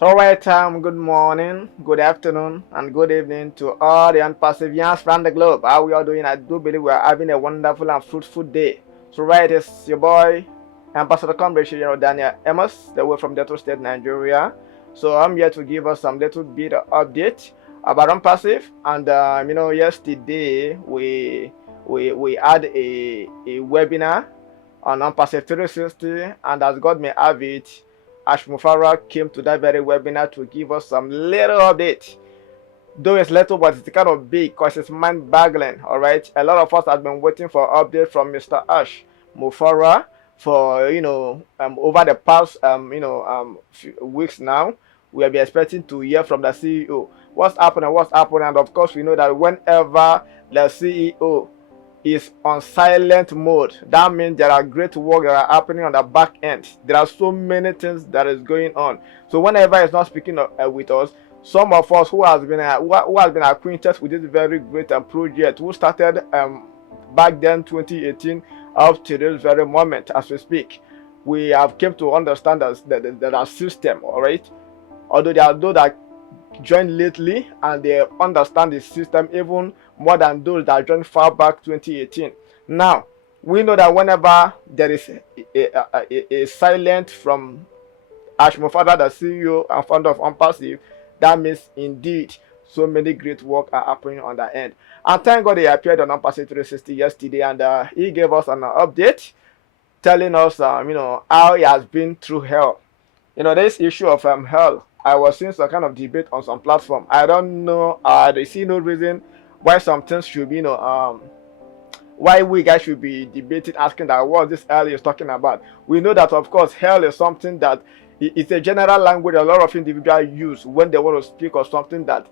So right good morning, good afternoon, and good evening to all the Onpassivians around the globe. How we are doing? I do believe we are having a wonderful and fruitful day. So right, it's your boy, Ambassador Comr Chijindu Daniel Amos, the way from Delta State, Nigeria. So I'm here to give us some little bit of update about Onpassive. And yesterday we had a webinar on Onpassive 360, and as God may have it, Ash Mufara came to that very webinar to give us some little update. Though it's little, but it's kind of big because it's mind-boggling. All right, a lot of us have been waiting for update from Mr. Ash Mufara for over the past few weeks now. We have been expecting to hear from the CEO what's happening, and of course we know that whenever the CEO is on silent mode, that means there are great work that are happening on the back end. There are so many things that is going on. So whenever he's not speaking with us, some of us who has been acquainted with this very great project, who started back then 2018 up to this very moment as we speak, we have came to understand that our system, all right, although there are those that joined lately and they understand the system even more than those that joined far back 2018. Now, we know that whenever there is a silent from Ash Mufara, the CEO and founder of Onpassive, that means indeed so many great work are happening on the end. And thank God he appeared on Onpassive 360 yesterday, and he gave us an update telling us, how he has been through hell. This issue of hell, I was seeing some kind of debate on some platform. I don't know. I see no reason why some things should be, why we guys should be debating, asking that what this hell is talking about. We know that, of course, hell is something that it's a general language a lot of individuals use when they want to speak of something that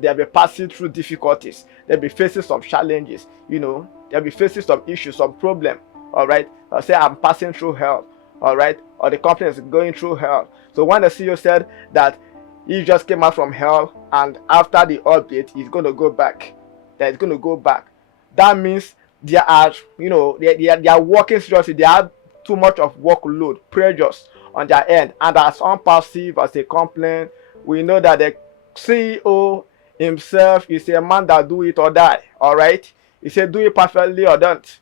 they'll be passing through difficulties. They'll be facing some challenges. They'll be facing some issues, some problem. All right. I'll say I'm passing through hell. All right, or the company is going through hell. So when the CEO said that he just came out from hell and after the update he's going to go back, that means they are, they are working seriously. They have too much of workload, pressures on their end, and as Onpassive as a company, we know that the CEO himself is a man that do it or die. All right, he said do it perfectly or don't.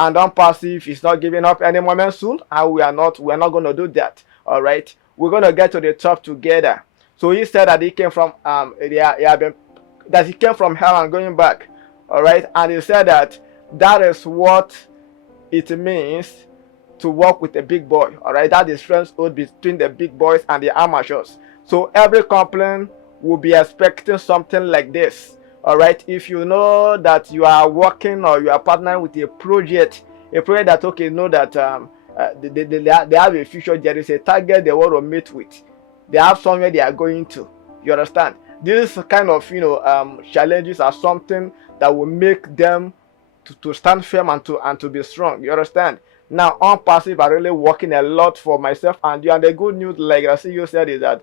And Onpassive is not giving up any moment soon, and we're not going to do that. All right, we're going to get to the top together. So he said that he came from he came from hell and going back. All right, and he said that is what it means to work with a big boy. All right, that is difference between the big boys and the amateurs. So every company will be expecting something like this. All right, if you know that you are working or you are partnering with a project that know that they have a future, there is a target they want to meet with, they have somewhere they are going to. You understand? These kind of challenges are something that will make them to stand firm and to be strong. You understand? Now, Onpassive are really working a lot for myself and you. And the good news, like the CEO said, is that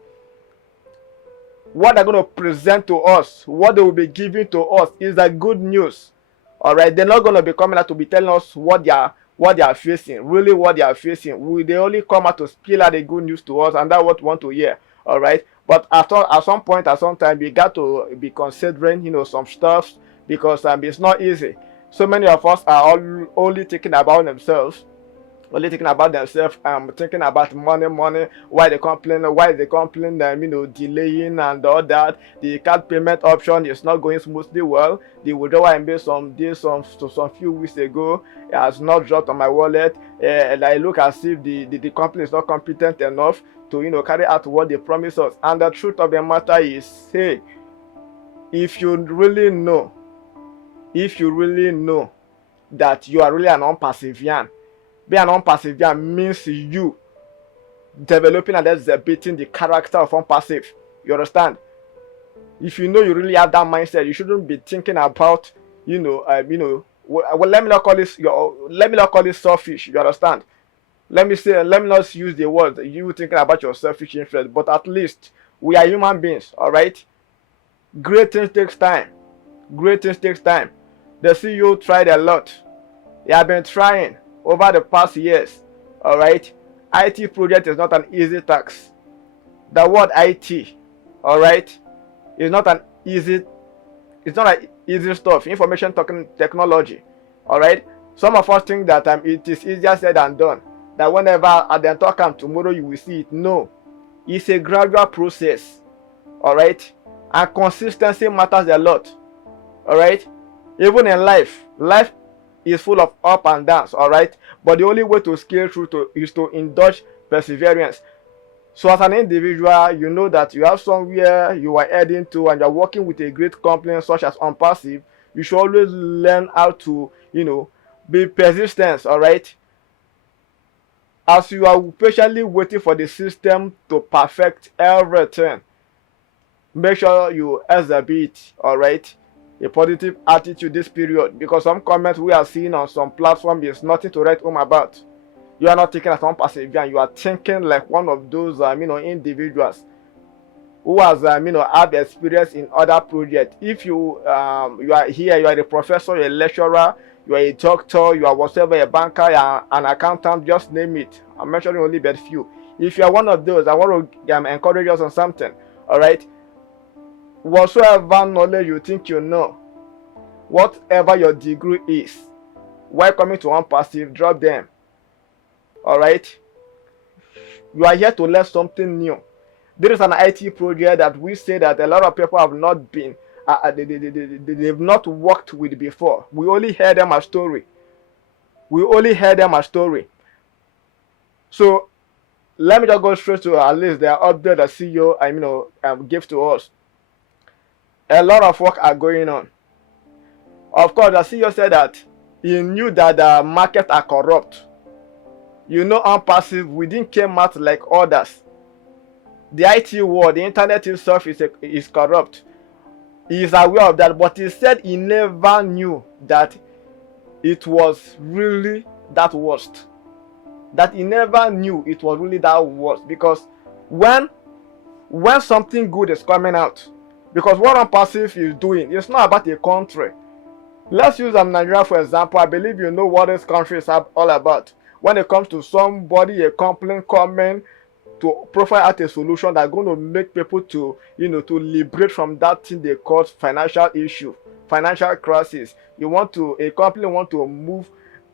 what they're going to present to us, what they will be giving to us, is the good news. All right, they're not going to be coming out to be telling us what they are facing, really what they are facing. They only come out to spill out the good news to us, and that's what we want to hear. All right, but at some point, at some time, we got to be considering, some stuff, because it's not easy. So many of us are only thinking about themselves. Thinking about money, why they complain, delaying and all that. The card payment option is not going smoothly well. The withdrawal I made some few weeks ago has not dropped on my wallet. And I look as if the company is not competent enough to carry out what they promise us. And the truth of the matter is, hey, if you really know that you are really an Onpassivian, being an Onpassivian means you developing and exhibiting the character of Onpassive. You understand? If you know you really have that mindset, you shouldn't be thinking about, let me not call this selfish. You understand? Let me not use the word you thinking about your selfish interest, but at least we are human beings. All right? Great things takes time. The CEO tried a lot. He has been trying over the past years. All right, IT project is not an easy task. The word IT, all right, is not an easy, it's not an easy stuff. Information technology, all right. Some of us think that it is easier said than done. That whenever at the talk come tomorrow you will see it. No, it's a gradual process, all right. And consistency matters a lot, all right. Even in life is full of up and downs, all right. But the only way to scale through is to indulge perseverance. So as an individual, you know that you have somewhere you are heading to and you're working with a great company such as Onpassive. You should always learn how to, be persistent, all right? As you are patiently waiting for the system to perfect everything, make sure you exhibit, all right, a positive attitude this period, because some comments we are seeing on some platform is nothing to write home about. You are not thinking as one perseverance, you are thinking like one of those individuals who has have experience in other projects. If you you are here, you are a professor, you're a lecturer, you are a doctor, you are whatever, a banker, you are an accountant, just name it. I'm mentioning only but few. If you are one of those, I want to encourage us on something. All right, whatsoever knowledge you think you know, whatever your degree is, while coming to Onpassive, drop them. All right, you are here to learn something new. There is an IT project that we say that a lot of people have not been, they've not worked with before. We only heard them a story. So let me just go straight to at least the update the CEO gave to us. A lot of work are going on. Of course, the CEO said that he knew that the market are corrupt. Onpassive, we didn't came out like others. The IT world, the internet itself is corrupt. He is aware of that, but he said he never knew that it was really that worst. That he never knew it was really that worst, because when something good is coming out, because what Onpassive is doing, it's not about a country. Let's use Nigeria for example. I believe you know what this country is all about. When it comes to somebody, a company coming to profile out a solution that's going to make people to liberate from that thing they call financial issue, financial crisis. A company want to move,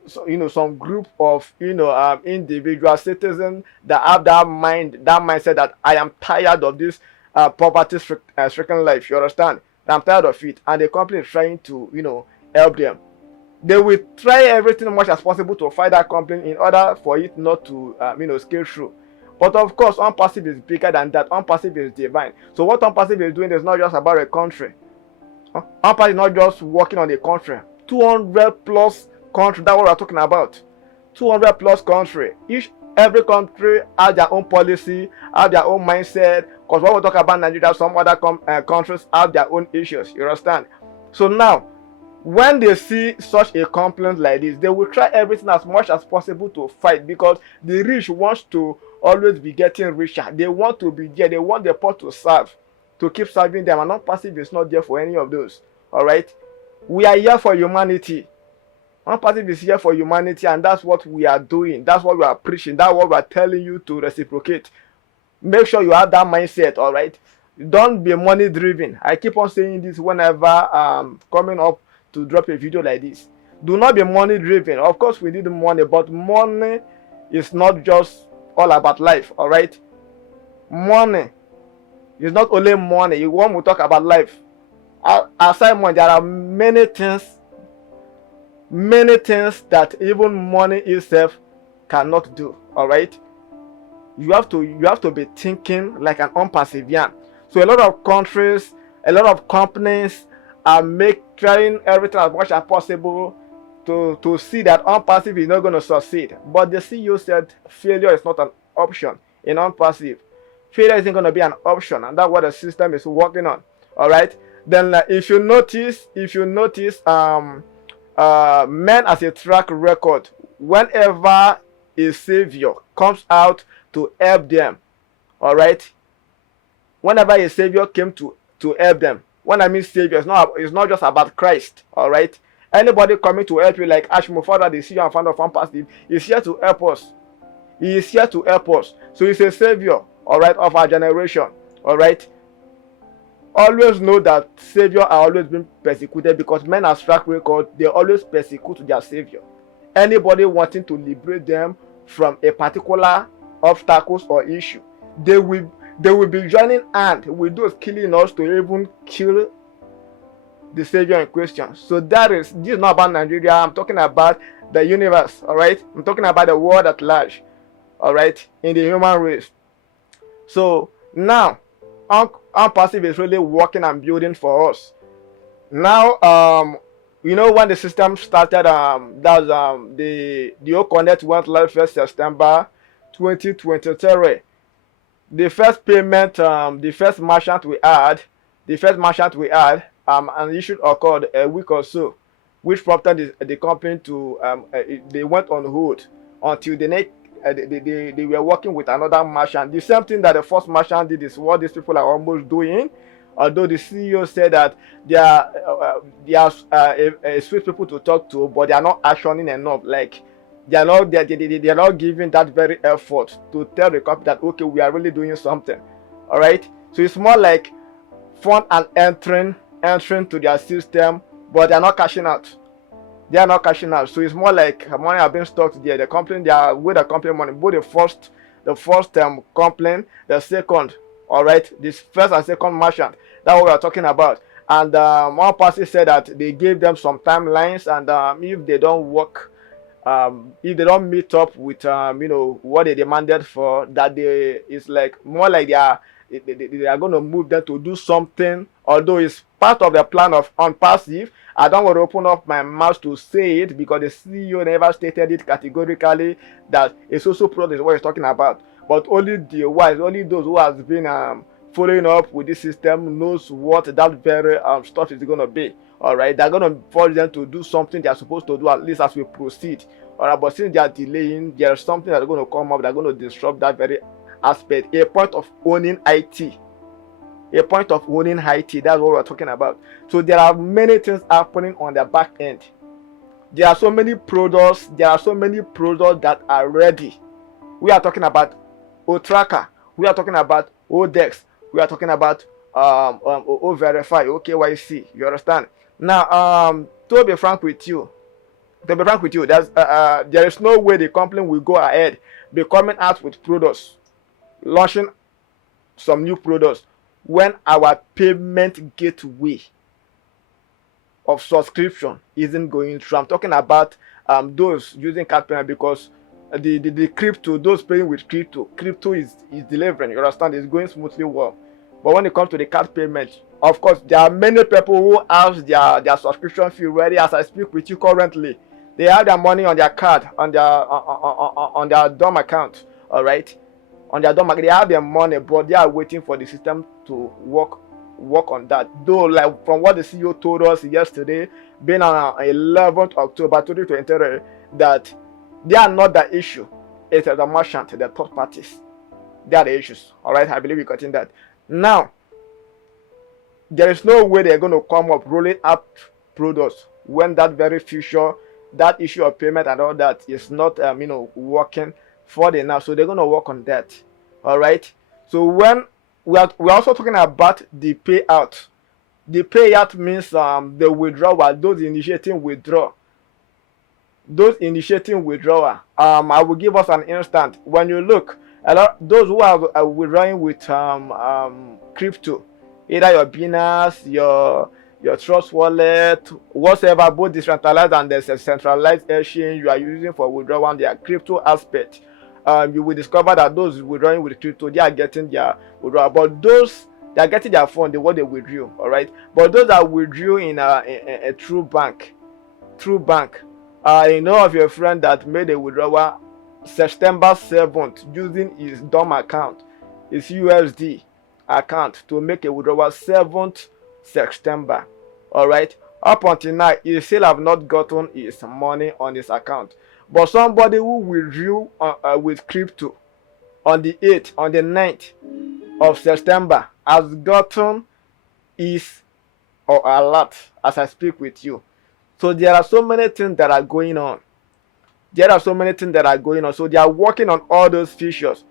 some group of individual citizens that have that mindset that I am tired of this poverty stricken life. You understand? I'm tired of it, and the company is trying to help them. They will try everything much as possible to fight that company in order for it not to scale through. But of course, Onpassive is bigger than that. Onpassive is divine. So what Onpassive is doing is not just about a country. Onpassive is not just working on a country. 200 plus country, that's what we're talking about. 200 plus country. Every country has their own policy, have their own mindset. Because when we talk about Nigeria, some other countries have their own issues. You understand? So now, when they see such a complaint like this, they will try everything as much as possible to fight, because the rich wants to always be getting richer. They want to be there. They want the poor to serve, to keep serving them. And Onpassive is not there for any of those. All right, we are here for humanity. Onpassive is here for humanity, and that's what we are doing. That's what we are preaching. That's what we are telling you to reciprocate. Make sure you have that mindset. All right, don't be money driven. I keep on saying this whenever coming up to drop a video like this. Do not be money driven. Of course we need money, but money is not just all about life. All right, money is not only money. You want to talk about life. Aside money, there are many things that even money itself cannot do. All right, you have to be thinking like an Onpassivian. So a lot of countries, a lot of companies are trying everything as much as possible to see that Onpassive is not going to succeed. But the CEO said failure is not an option in Onpassive. Failure isn't going to be an option, and that's what the system is working on. All right. Then if you notice, men as a track record, whenever a savior comes out to help them, all right. Whenever a savior came to help them. When I mean savior, it's not just about Christ, all right? Anybody coming to help you, like Ashmo, Father, the CEO and founder of Onpassive, is here to help us. He is here to help us. So he's a savior, all right, of our generation, all right. Always know that savior are always being persecuted, because men as track record, they always persecute their savior. Anybody wanting to liberate them from a particular obstacles or issue, they will be joining hand with those killing us to even kill the savior in question. So this is not about Nigeria. I'm talking about the universe, all right. I'm talking about the world at large, all right, in the human race. So now Onpassive is really working and building for us. Now, when the system started, that was the Connect went live 1st September 2023. The first payment, the first merchant we had, an issue occurred a week or so, which prompted the company to they went on hold until the next. They were working with another merchant. The same thing that the first merchant did is what these people are almost doing. Although the CEO said that they are sweet people to talk to, but they are not actioning enough. Like they are not giving that very effort to tell the company that okay, we are really doing something. All right. So it's more like fun and entering to their system, but they are not cashing out. So it's more like money have been stocked there. The company, they are with the company money. Both the first complaint, the second, all right, this first and second merchant. That's what we are talking about. And one person said that they gave them some timelines, and if they don't work, if they don't meet up with what they demanded for, that it's like more like they are going to move them to do something. Although it's part of the plan of Onpassive, I don't want to open up my mouth to say it because the CEO never stated it categorically that a social product is what he's talking about. But only the wise, only those who has been following up with this system knows what that very stuff is going to be. All right, they're going to force them to do something they're supposed to do, at least as we proceed. All right, but since they are delaying, there's something that's going to come up. They're going to disrupt that very aspect. A point of owning IT. That's what we're talking about. So there are many things happening on the back end. There are so many products that are ready. We are talking about O-Tracker, we are talking about Odex, we are talking about O-Verify, OKYC. You understand? Now, to be frank with you, there is no way the company will go ahead be coming out with products, launching some new products, when our payment gateway of subscription isn't going through. I'm talking about those using card payment, because the crypto, those paying with crypto is delivering. You understand? It's going smoothly well. But when it comes to the card payment, of course, there are many people who have their subscription fee ready. As I speak with you currently, they have their money on their card, on their DOM account. All right. On their DOM, they have their money, but they are waiting for the system to work on that. Though, like from what the CEO told us yesterday, being on 11th October 2023, that they are not the issue. It's the merchant, the third parties. They are the issues. All right, I believe we got in that. Now, there is no way they're going to come up rolling up products when that very future, that issue of payment and all that is not working for them now. So they're going to work on that. All right. So when we're also talking about the payout. The payout means the withdrawal, those initiating withdrawal. I will give us an instant. When you look, those who are withdrawing with crypto, either your Binance, your Trust Wallet, whatever, both decentralized and the centralized exchange you are using for withdrawal, their crypto aspect, you will discover that those withdrawing with crypto, they are getting their withdrawal. But those they are getting their fund, what they withdrew, all right. But those that withdrew in a true bank, you know of your friend that made a withdrawal September 7th using his DOM account, his USD account, to make a withdrawal 7th September. All right. Up until now, he still have not gotten his money on his account. But somebody who withdrew with crypto on the 8th, on the 9th of September has gotten his alert as I speak with you. So there are so many things that are going on. So they are working on all those features.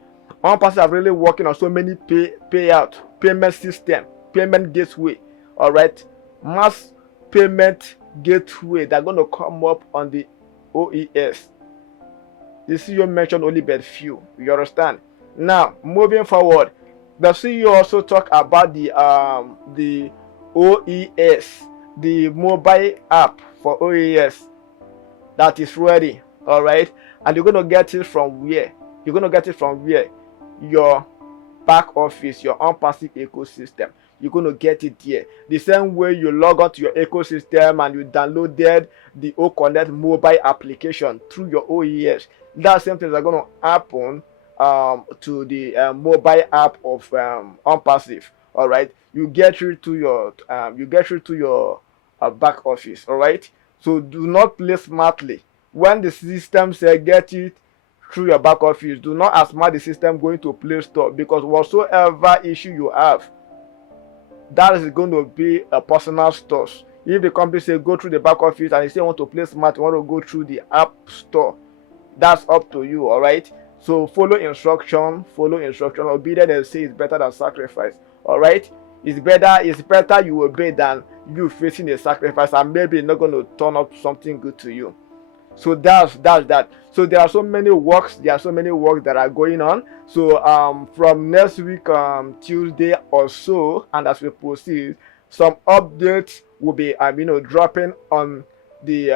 Onpassive are really working on so many payment system, payment gateway. All right, mass payment gateway that are going to come up on the OES. The CEO mentioned only but few. You understand? Now, moving forward, the CEO also talk about the OES, the mobile app for OES that is ready. All right, and you're gonna get it from where? You're gonna get it from where? Your back office, your Onpassive ecosystem. You're going to get it there. The same way you log on to your ecosystem and you downloaded the OConnect mobile application through your OES. That same things are going to happen to the mobile app of Onpassive. All right, you get through to your back office. All right, so do not play smartly. When the system say get it through your back office, do not asthma the system going to Play Store, because whatsoever issue you have, that is going to be a personal store. If the company say go through the back office and they say want to play smart, you want to go through the app store, that's up to you. All right, so follow instruction. Obedience, they say, is better than sacrifice. All right, it's better you obey than you facing a sacrifice and maybe not going to turn up something good to you. So that's that. So there are so many works that are going on. So from next week Tuesday or so, and as we proceed, some updates will be dropping on the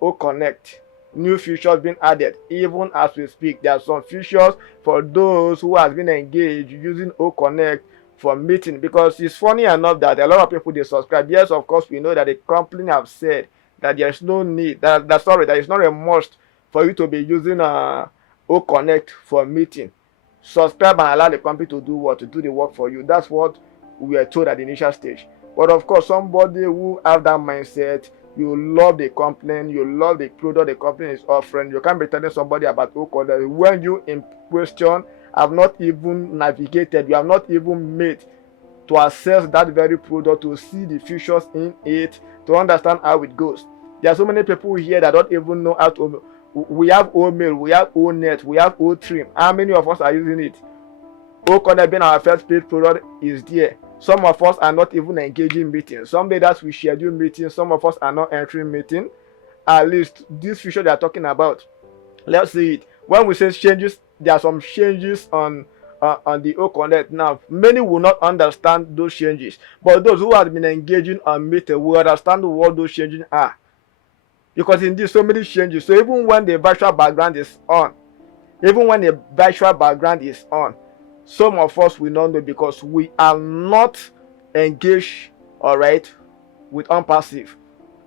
OConnect. New features being added even as we speak. There are some features for those who have been engaged using OConnect for meeting, because it's funny enough that a lot of people, they subscribe. Yes, of course, we know that the company have said that there is no need, that is not a must for you to be using OConnect for meeting. Subscribe and allow the company to do what? To do the work for you. That's what we were told at the initial stage. But of course, somebody who have that mindset, you love the company, you love the product the company is offering, you can't be telling somebody about OConnect when you in question have not even navigated, you have not even made to access that very product, to see the features in it, to understand how it goes. There are so many people here that don't even know how to. We have OMail, we have ONet, we have OTrim. How many of us are using it? OConnect being our first paid product is there. Some of us are not even engaging meetings. Some leaders we schedule meetings. Some of us are not entering meeting. At least this feature they are talking about. Let's see it. When we say changes, there are some changes on the OConnect. Now, many will not understand those changes, but those who have been engaging on meeting will understand what those changes are. Because indeed, so many changes. So even when the virtual background is on, some of us will not know because we are not engaged, all right, with Onpassive.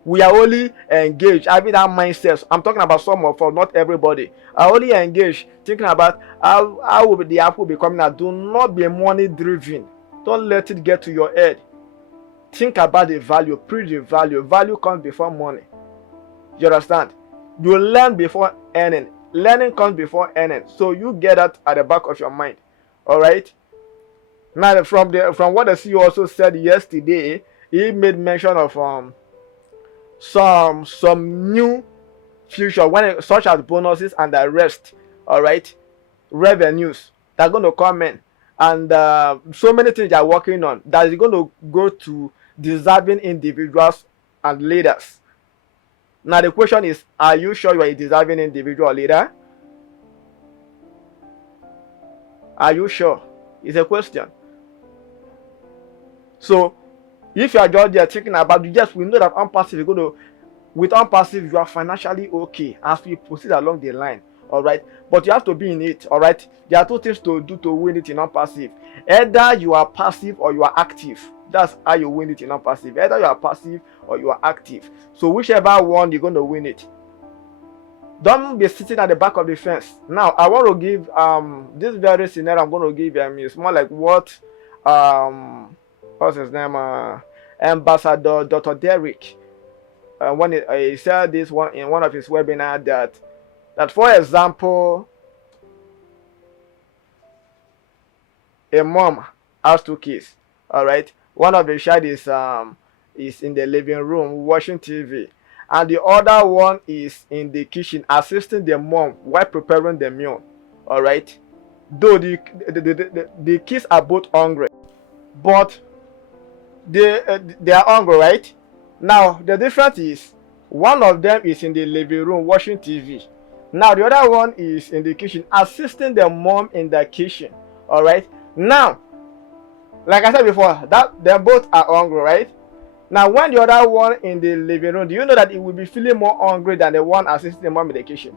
We are only engaged having that mindset. I'm talking about some of us, not everybody. Are only engaged thinking about how will the app will be coming out. Do not be money driven. Don't let it get to your head. Think about the value, preach the value. Value comes before money. You understand? You learn before earning. Learning comes before earning. So you get that at the back of your mind. All right. Now from what the CEO also said yesterday, he made mention of some new feature such as bonuses and the rest. All right, revenues that are going to come in, and so many things they are working on that is going to go to deserving individuals and leaders. Now the question is, are you sure you are a deserving individual leader? Are you sure? It's a question. So if you are just there thinking about, yes, we know that with Onpassive you are financially okay as we proceed along the line. All right, but you have to be in it. All right, there are two things to do to win it in Onpassive. Either you are passive or you are active. That's how you win it in Onpassive. Either you are passive or you are active. So whichever one, you're going to win it. Don't be sitting at the back of the fence. Now I want to give this very scenario I'm going to give is more like what what's his name, Ambassador Dr. Derek, when he said this one in one of his webinars, that for example, a mom has two kids. All right, one of the child is in the living room watching TV, and the other one is in the kitchen assisting the mom while preparing the meal. All right, though the kids are both hungry, but they are hungry, right? Now the difference is one of them is in the living room watching TV. Now the other one is in the kitchen assisting the mom in the kitchen. All right. Now, like I said before, that they both are hungry, right? Now, when the other one in the living room, do you know that it will be feeling more hungry than the one assisting the mom in the kitchen?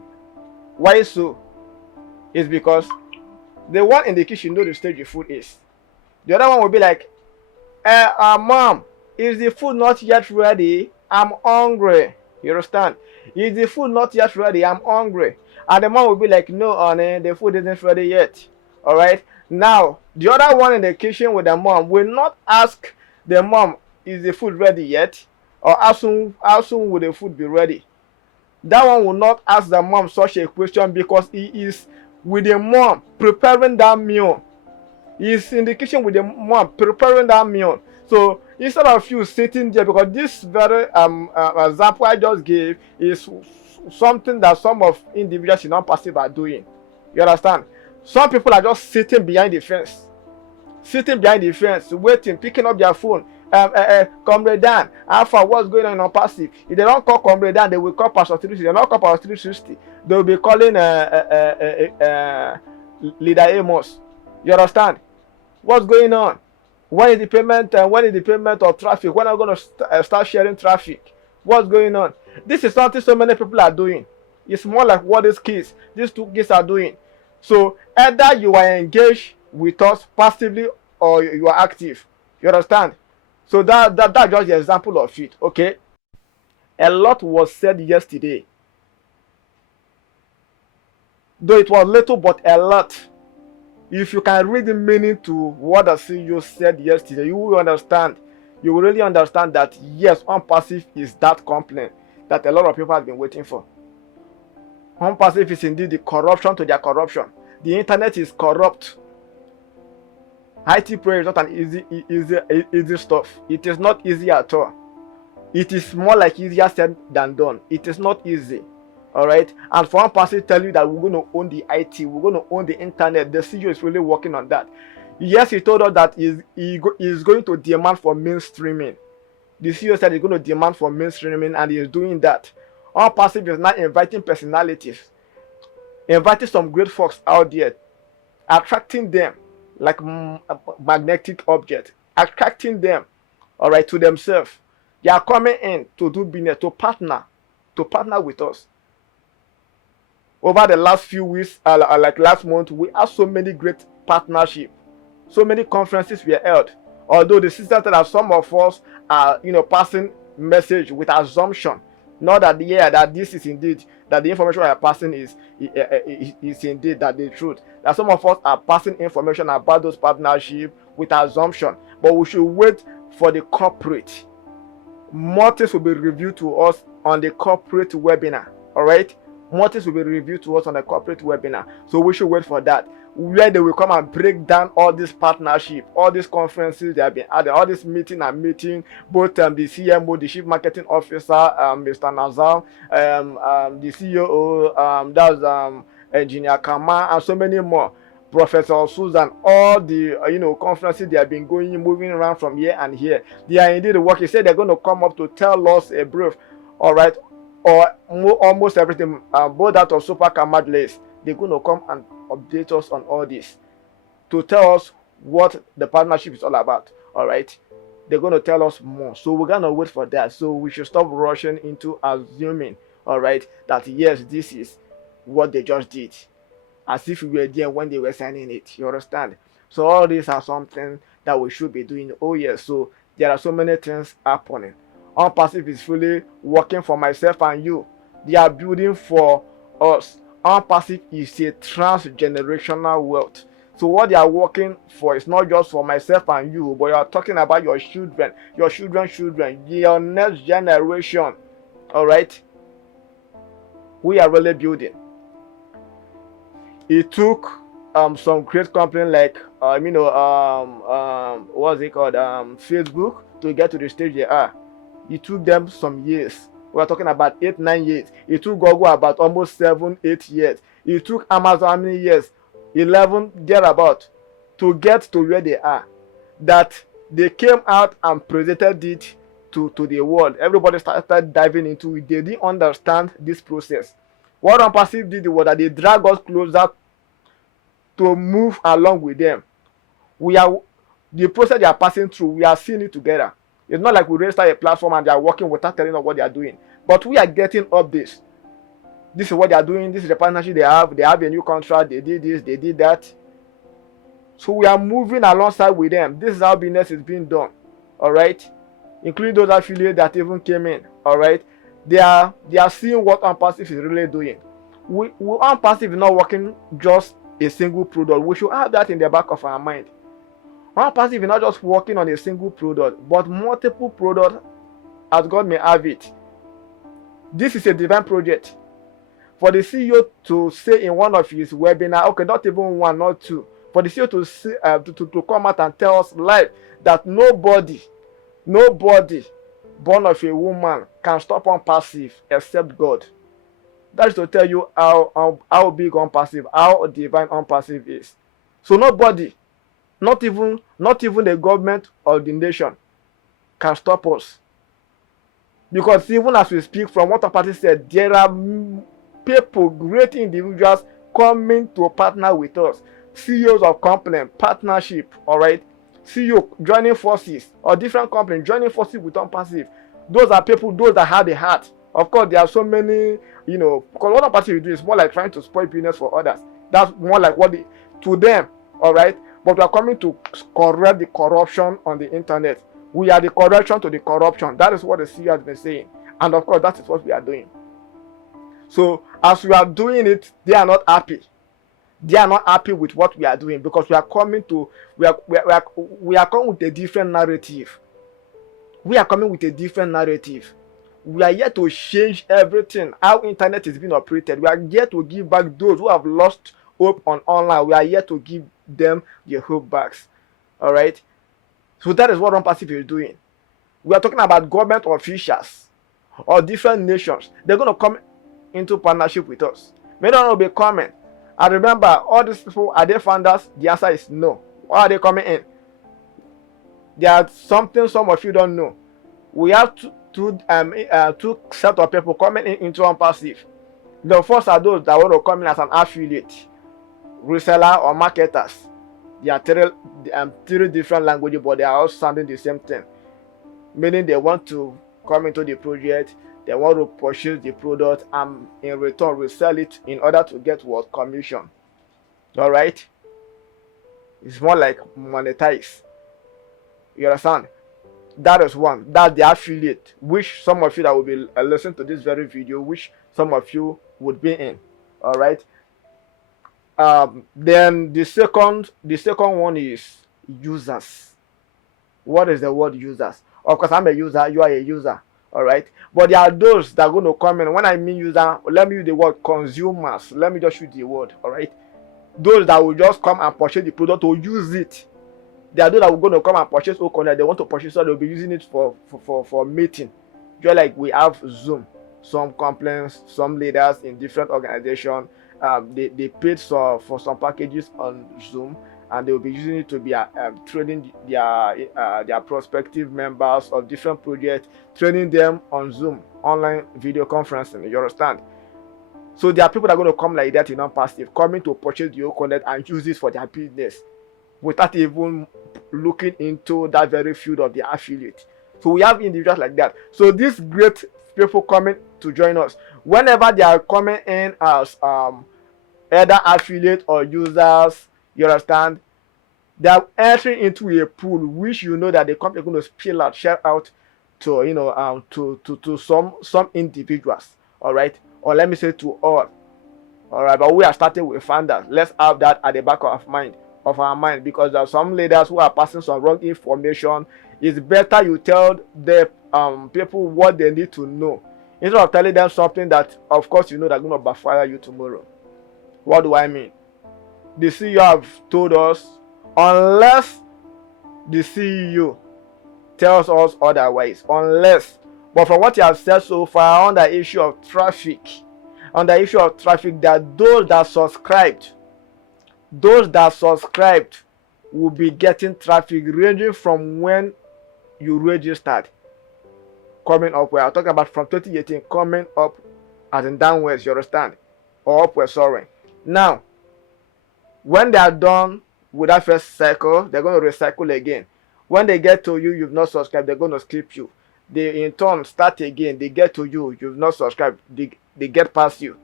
Why so? It's because the one in the kitchen knows the stage the food is. The other one will be like, mom, is the food not yet ready? I'm hungry. You understand? Is the food not yet ready? I'm hungry. And the mom will be like, no, honey, the food isn't ready yet. All right. Now, the other one in the kitchen with the mom will not ask the mom, is the food ready yet? Or how soon will the food be ready? That one will not ask the mom such a question because he is with the mom preparing that meal. He is in the kitchen with the mom preparing that meal. So instead of you sitting there, because this very example I just gave is something that some of individuals in Onpassive are doing. You understand? Some people are just sitting behind the fence, waiting, picking up their phone. Comrade Dan, Alpha, what's going on in Onpassive? If they don't call Comrade Dan, they will call Pastor 360. They don't call Pastor 360. They will be calling Leader Amos. You understand? What's going on? When is the payment? When is the payment of traffic? When are we going to start sharing traffic? What's going on? This is something so many people are doing. It's more like what these two kids are doing. So either you are engaged with us passively or you are active. You understand? So that's just the example of it. Okay. A lot was said yesterday. Though it was little, but a lot. If you can read the meaning to what the CEO said yesterday, you will understand. You will really understand that yes, Onpassive is that complaint that a lot of people have been waiting for. Onpassive is indeed the corruption to their corruption. The internet is corrupt. IT prayer is not an easy stuff. It is not easy at all. It is more like easier said than done. It is not easy. All right. And for Onpassive tell you that we're going to own the IT, we're going to own the internet. The CEO is really working on that. Yes, he told us that he's going to demand for mainstreaming. The CEO said he's going to demand for mainstreaming, and he is doing that. Onpassive is now inviting personalities, inviting some great folks out there, attracting them like magnetic object, attracting them, all right, to themselves. They are coming in to do business, to partner with us. Over the last few weeks, like last month, we had so many great partnerships, so many conferences were held. Although the system that some of us are, passing message with assumption, not that that this is indeed that the information we are passing is indeed that the truth. That some of us are passing information about those partnerships with assumption, but we should wait for the corporate. More things will be reviewed to us on the corporate webinar. All right, more things will be reviewed to us on the corporate webinar. So we should wait for that, where they will come and break down all this partnership, all these conferences they have been added, all this meeting, both the CMO, the Chief Marketing Officer, Mr. Nazal, the CEO, that's Engineer Kama, and so many more. Professor Susan, all the conferences they have been moving around from here and here. They are indeed working. He said they're going to come up to tell us a brief, all right, or almost everything, both that of Super Kamadles. They're going to come and update us on all this to tell us what the partnership is all about. All right, they're going to tell us more, so we're going to wait for that. So we should stop rushing into assuming, all right, that yes, this is what they just did, as if we were there when they were signing it. You understand? So all these are something that we should be doing. Oh yes, so there are so many things happening. Onpassive is fully working for myself and you. They are building for us. Onpassive is a transgenerational wealth. So what they are working for is not just for myself and you, but you are talking about your children, your next generation. All right, we are really building. It took some great company like what's it called, Facebook, to get to the stage they are. It took them some years. We are talking about 8-9 years. It took Google about almost 7-8 years. It took Amazon how many years? 11 thereabout to get to where they are, that they came out and presented it to the world. Everybody started diving into it. They didn't understand this process. What Onpassive did was that they drag us closer to move along with them. We are the process they are passing through, we are seeing it together. It's not like we register a platform and they are working without telling us what they are doing. But we are getting updates. This is what they are doing. This is the partnership they have. They have a new contract. They did this. They did that. So we are moving alongside with them. This is how business is being done. All right, including those affiliates that even came in. All right, they are seeing what Onpassive is really doing. We Onpassive is not working just a single product. We should have that in the back of our mind. Onpassive is not just working on a single product, but multiple products as God may have it. This is a divine project. For the CEO to say in one of his webinars, okay, not even one, not two, for the CEO to say, to come out and tell us live that nobody born of a woman can stop Onpassive except God. That is to tell you how big Onpassive, how divine Onpassive is. So nobody, not even the government or the nation, can stop us. Because even as we speak, from what Onpassive said, there are people, great individuals coming to partner with us. CEOs of companies, partnership, all right? CEO joining forces, or different companies joining forces with Onpassive. Those are people, those that have the heart. Of course, there are so many, because what Onpassive do is more like trying to spoil business for others. That's more like what to them, all right? But we are coming to correct the corruption on the internet. We are the correction to the corruption. That is what the CEO has been saying. And of course, that is what we are doing. So as we are doing it, they are not happy. They are not happy with what we are doing, because we are coming with a different narrative. We are coming with a different narrative. We are here to change everything, how internet is being operated. We are here to give back those who have lost hope on online. We are here to give them their hope back. All right. So that is what Onpassive is doing. We are talking about government officials or different nations. They're going to come into partnership with us. Many of them will be coming. And remember, all these people, are they founders? The answer is no. Why are they coming in? There are something some of you don't know. We have two set of people coming into Onpassive. The first are those that want to come in as an affiliate, reseller, or marketers. They are three different languages, but they are all sounding the same thing. Meaning they want to come into the project, they want to purchase the product, and in return resell it in order to get what? Commission. All right? It's more like monetize. You understand? That is one. That's the affiliate, which some of you that will be listening to this very video, which some of you would be in. All right? Then the second one is users. What is the word users? Of course, I'm a user, you are a user. All right, but there are those that are going to come in. When I mean user, let me use the word consumers. Let me just use the word. All right, those that will just come and purchase the product to use it. There are those that will going to come and purchase Oconnect. They want to purchase, so they'll be using it for meeting. Just like we have Zoom. Some companies, some leaders in different organizations, they paid for some packages on Zoom, and they will be using it to be training their prospective members of different projects, training them on Zoom, online video conferencing. You understand? So there are people that are going to come like that in Onpassive, coming to purchase the Oconnect and use this for their business without even looking into that very field of the affiliate. So we have individuals like that. So these great people coming to join us, whenever they are coming in as either affiliate or users, you understand, they are entering into a pool which you know that the company is going to spill out, share out to to some individuals, all right, or let me say to all right. But we are starting with founders. Let's have that at the back of our mind, because there are some leaders who are passing some wrong information. It's better you tell the people what they need to know, instead of telling them something that of course you know they're going to backfire you tomorrow. What do I mean? The CEO have told us, unless the CEO tells us otherwise, but from what you have said so far on the issue of traffic, that those that subscribed those that subscribed will be getting traffic ranging from when you registered coming up. Where I'm talking about from 2018 coming up as in downwards, you understand? Or upwards, sorry. Now, when they are done with that first cycle, they're going to recycle again. When they get to you, you've not subscribed, they're going to skip you. They in turn start again, they get to you, you've not subscribed, they get past you.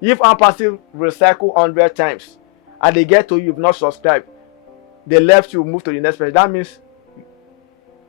If Onpassive recycle 100 times and they get to you, you've not subscribed, they left you, move to the next page. That means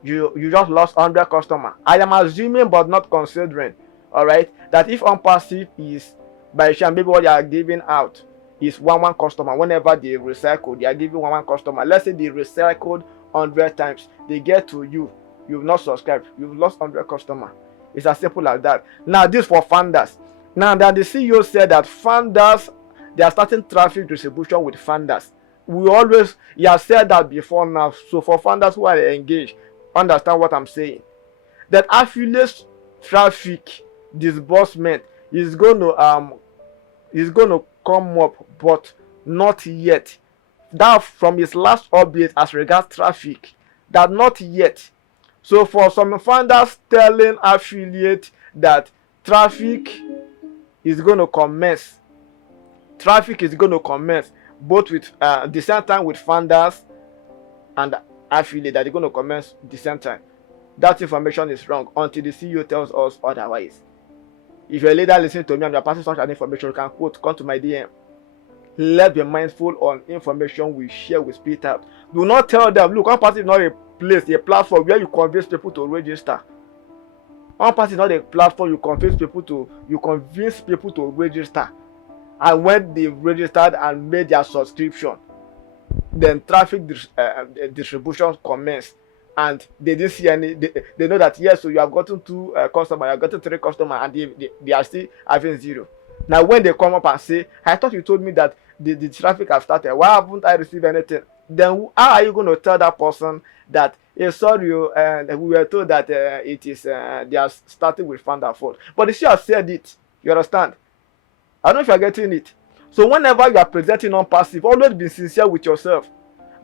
you just lost 100 customers. I am assuming but not considering, all right, that if Onpassive is by chance, maybe what they are giving out is one customer. Whenever they recycle, they are giving one customer. Let's say they recycled 100 times, they get to you, you've not subscribed, you've lost 100 customers. It's as simple as that. Now this for funders. Now that the CEO said that funders, they are starting traffic distribution with funders. He has said that before now. So for funders who are engaged, understand what I'm saying. That affiliate traffic disbursement is going to come up, but not yet. That from his last update as regards traffic, that not yet. So for some funders telling affiliate that traffic is going to commence, both with the same time with funders and affiliate, that they're going to commence the same time. That information is wrong until the CEO tells us otherwise. If you're a leader listening to me and you're passing such an information, you can come to my DM. Let's be mindful on information we share with spit out. Do not tell them, look, Onpassive is not a place, a platform where you convince people to register. Onpassive is not a platform you convince people to register. And when they registered and made their subscription, then traffic distribution commenced. And they didn't see any. They know that yes, so you have gotten 2 customers, you have gotten 3 customers, and they are still having 0. Now when they come up and say, I thought you told me that the traffic has started, why haven't I received anything? Then how are you going to tell that person that, hey, sorry, we were told that it is they are starting with founder fault? But the CEO has said it. You understand? I don't know if you're getting it. So whenever you are presenting Onpassive, always be sincere with yourself.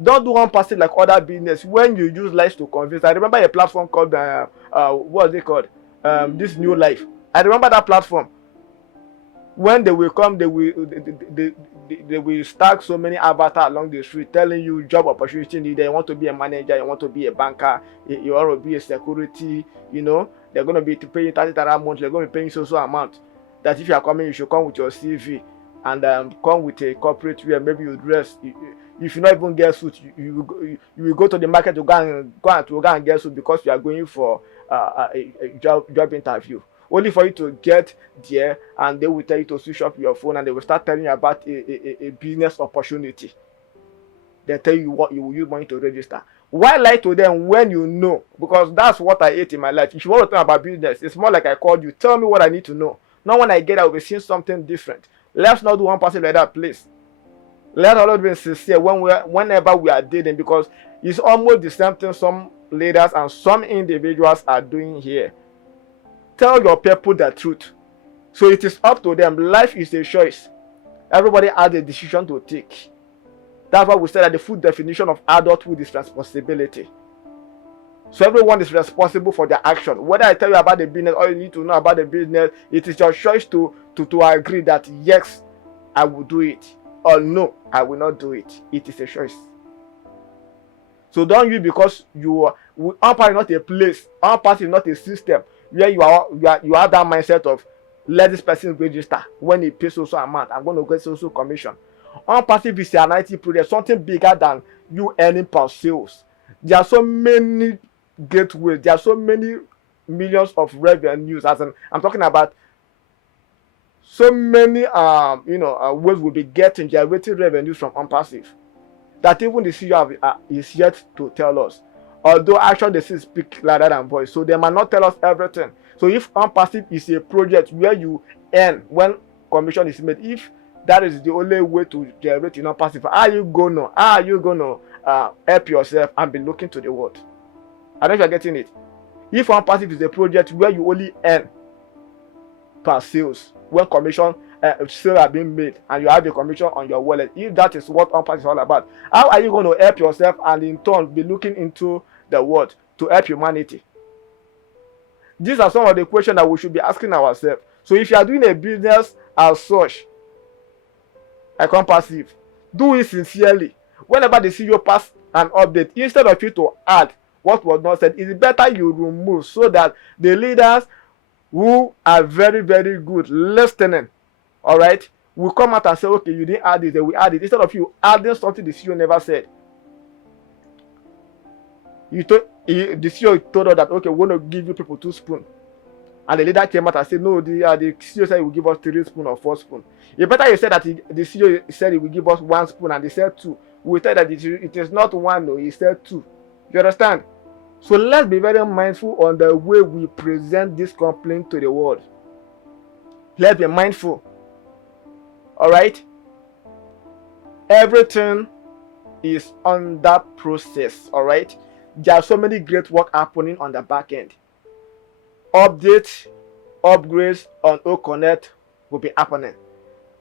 Don't do Onpassive like other business when you use lies to convince. I remember a platform called what was it called? This New Life. I remember that platform. When they will come, they will stack so many avatars along the street telling you job opportunity. You want to be a manager, you want to be a banker, you want to be a security. You know, they're going to be paying you 30,000 a month. They're going to be paying so amount. That if you are coming, you should come with your CV and come with a corporate wear. Maybe you dress. If you not even get suit, you will go to the market to go and get suit because you are going for a job interview. Only for you to get there, and they will tell you to switch up your phone, and they will start telling you about a business opportunity. They tell you what you will use money to register. Why lie to them when you know? Because that's what I ate in my life. If you want to talk about business, it's more like I called you. Tell me what I need to know. Not when I get out, we'll be seeing something different. Let's not do Onpassive like that, please. Let's always be sincere whenever we are dating, because it's almost the same thing some leaders and some individuals are doing here. Tell your people the truth. So it is up to them. Life is a choice. Everybody has a decision to take. That's why we said that the full definition of adulthood is responsibility. So everyone is responsible for their action. Whether I tell you about the business or you need to know about the business, it is your choice to agree that yes, I will do it, or no, I will not do it. It is a choice. So don't you, because Onpassive is not a place, Onpassive is not a system where you have that mindset of let this person register. When he pays so amount, I'm going to get so commission. Onpassive is an IT project, something bigger than you earning per sales. There are so many gateways, there are so many millions of revenues. I'm talking about so many ways we'll be generating revenues from Onpassive that even the CEO is yet to tell us. Although actually they speak louder than voice, so they might not tell us everything. So if Onpassive is a project where you earn when commission is made, if that is the only way to generate in Onpassive, how are you gonna help yourself and be looking to the world? I don't know if you're getting it. If Onpassive is a project where you only earn per sales when commission sales are being made and you have a commission on your wallet, if that is what Onpassive is all about, how are you going to help yourself and in turn be looking into the world to help humanity? These are some of the questions that we should be asking ourselves. So if you are doing a business as such, like Onpassive, do it sincerely. Whenever the CEO pass an update, instead of you to add what was not said, it's better you remove, so that the leaders who are very, very good listening, all right, will come out and say, okay, you didn't add it, then we add it, instead of you adding something the CEO never said. The CEO told us that, okay, we're going to give you people 2 spoons. And the leader came out and said, no, the CEO said he will give us 3 spoons or 4 spoons. It better you said that the CEO said he will give us 1 spoon and they said 2. We tell that it is not 1, no, he said 2. You understand? So let's be very mindful on the way we present this complaint to the world. Let's be mindful. All right? Everything is on that process. All right? There are so many great work happening on the back end. Updates, upgrades on O-Connect will be happening.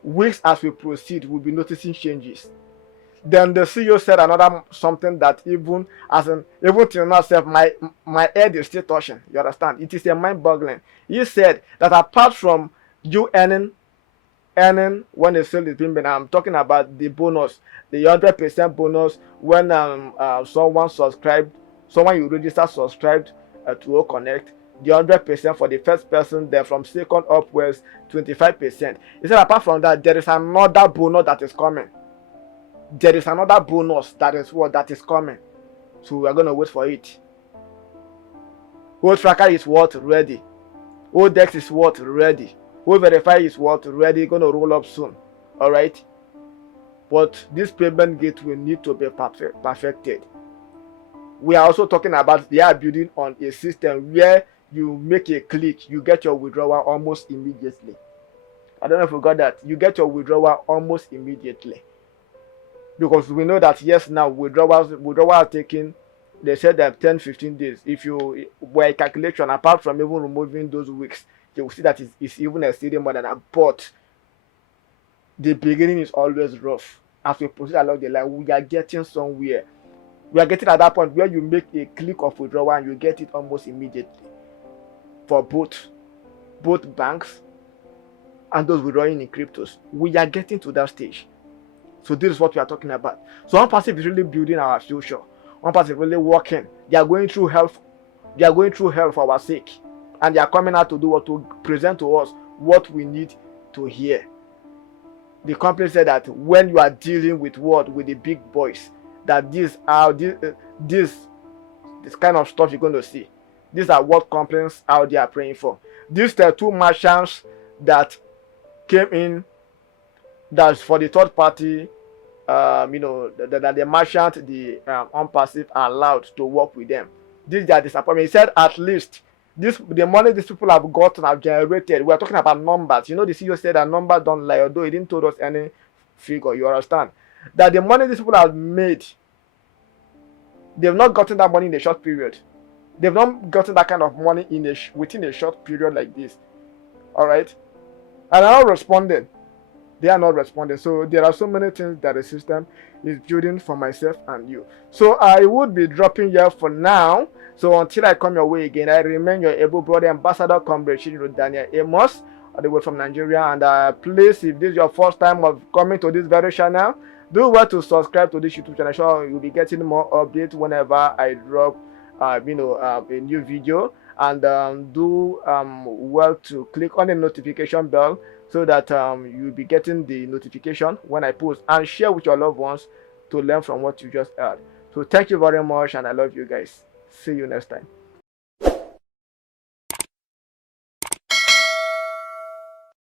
Weeks as we proceed, we'll be noticing changes. Then the CEO said another something that even till now, my head is still touching. You understand? It is a mind-boggling. He said that apart from you earning when the sale is being made, I'm talking about the bonus, the 100% bonus when someone you register subscribed to O-Connect, the 100% for the first person, then from second upwards 25%. He said apart from that, there is another bonus that is coming. There is another bonus that is coming. So we are going to wait for it. Old Tracker is what? Ready. Old Dex is what? Ready. Old Verify is what? Ready. Going to roll up soon. Alright? But this payment gateway need to be perfected. We are also talking about they are building on a system where you make a click, you get your withdrawal almost immediately. I don't know if you got that. You get your withdrawal almost immediately. Because we know that yes, now withdrawals are taking, they said that 10-15 days. If you by calculation, apart from even removing those weeks, you will see that it's even exceeding more than that. But the beginning is always rough. As we proceed along the line, we are getting somewhere. We are getting at that point where you make a click of withdrawal and you get it almost immediately. For both banks and those withdrawing in cryptos, we are getting to that stage. So this is what we are talking about. So Onpassive is really building our future. Onpassive is really working. They are going through hell. They are going through hell for our sake, and they are coming out to do what, to present to us what we need to hear. The company said that when you are dealing with the big boys, that this kind of stuff you're going to see. These are what companies out there are praying for. These are 2 merchants that came in. That's for the third party. That the merchant, the Onpassive, are allowed to work with them. This is their disappointment. He said at least the money these people have gotten, have generated. We are talking about numbers. You know, the CEO said that numbers don't lie, although he didn't tell us any figure. You understand? That the money these people have made, they've not gotten that money in a short period. They've not gotten that kind of money within a short period like this. Alright? And they're not responding. They are not responding. So there are so many things that the system is building for myself and you. So I would be dropping here for now. So until I come your way again, I remain your able brother, Ambassador Comr Chijindu Daniel Amos, all the way from Nigeria. And please, if this is your first time of coming to this very channel, do well to subscribe to this YouTube channel. So you'll be getting more updates whenever I drop a new video. And do well to click on the notification bell so that you'll be getting the notification when I post, and share with your loved ones to learn from what you just heard. So thank you very much, and I love you guys. See you next time.